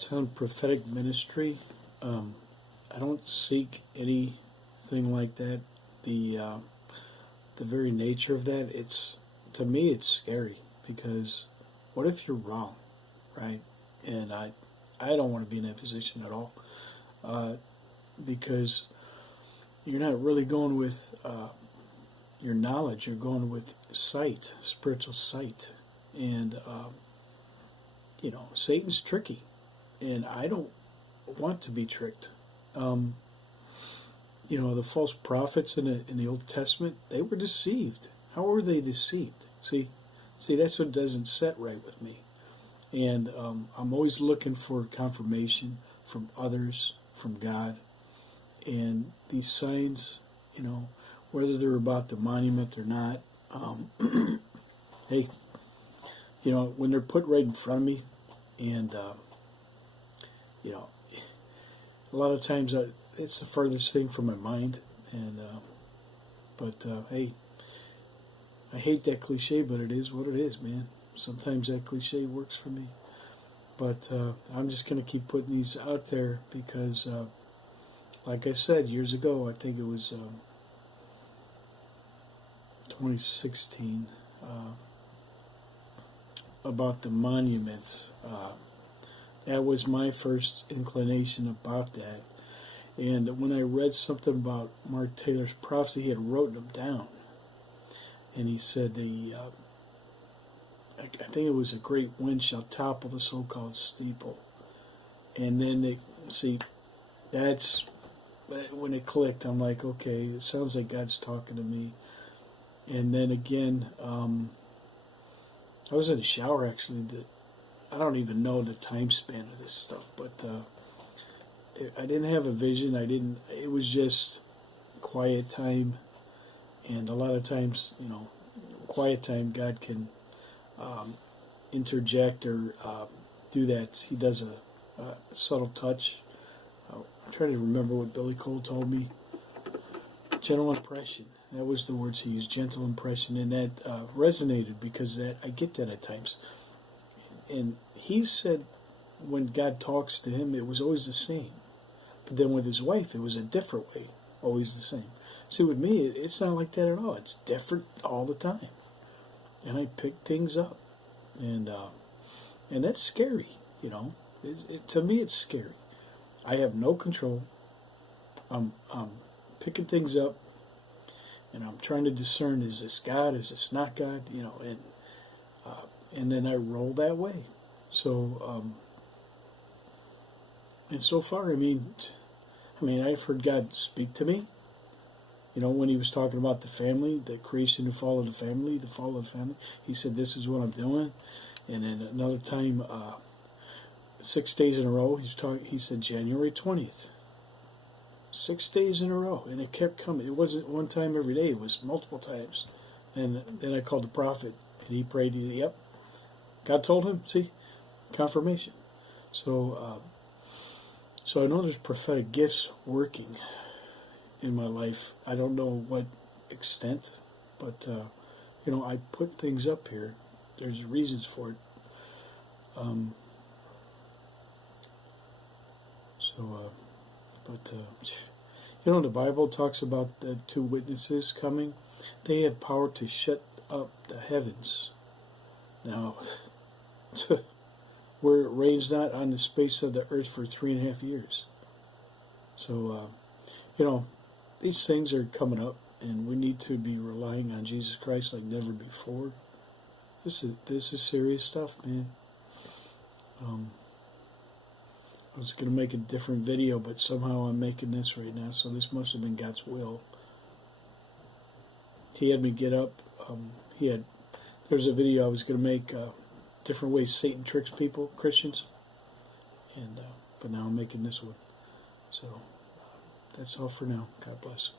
thoughts on prophetic ministry. I don't seek anything like that. The very nature of that, to me, it's scary because what if you're wrong, right? And I don't want to be in that position at all, because you're not really going with your knowledge. You're going with sight, spiritual sight, and Satan's tricky, and I don't want to be tricked. The false prophets in the Old Testament, they were deceived. How were they deceived? See, that's what doesn't set right with me. And I'm always looking for confirmation from others, from God. And these signs, whether they're about the monument or not, hey, when they're put right in front of me, and, a lot of times it's the furthest thing from my mind. And but hey, I hate that cliche, but it is what it is, man. Sometimes that cliche works for me. But I'm just going to keep putting these out there because, like I said years ago, I think it was 2016, about the monuments. That was my first inclination about that. And when I read something about Mark Taylor's prophecy, he had written them down. And he said, I think it was a great wind shall topple the so-called steeple. And then that's when it clicked. I'm like, okay, it sounds like God's talking to me. And then again, I was in a shower actually. I don't even know the time span of this stuff, but I didn't have a vision. It was just quiet time. And a lot of times, quiet time, God can interject or do that. He does a subtle touch. I'm trying to remember what Billy Cole told me. Gentle impression. That was the words he used, gentle impression. And that resonated because I get that at times. And he said when God talks to him, it was always the same. But then with his wife, it was a different way, always the same. See, with me, it's not like that at all. It's different all the time. And I pick things up. And that's scary, to me, it's scary. I have no control. I'm picking things up, and I'm trying to discern, is this God, is this not God, and then I roll that way. So, and so far, I've heard God speak to me. When he was talking about the family, the creation and fall of the family, he said, this is what I'm doing. And then another time, 6 days in a row, he said January 20th. 6 days in a row. And it kept coming. It wasn't one time every day. It was multiple times. And then I called the prophet, and he prayed, yep. God told him, see, confirmation. So I know there's prophetic gifts working in my life. I don't know what extent, but I put things up here. There's reasons for it. The Bible talks about the two witnesses coming. They had power to shut up the heavens. Now, where it rains not on the space of the earth for 3.5 years. So, these things are coming up, and we need to be relying on Jesus Christ like never before. This is serious stuff, man. I was going to make a different video, but somehow I'm making this right now, so this must have been God's will. He had me get up. There's a video I was going to make, different ways Satan tricks people, Christians, but now I'm making this one. So that's all for now. God bless.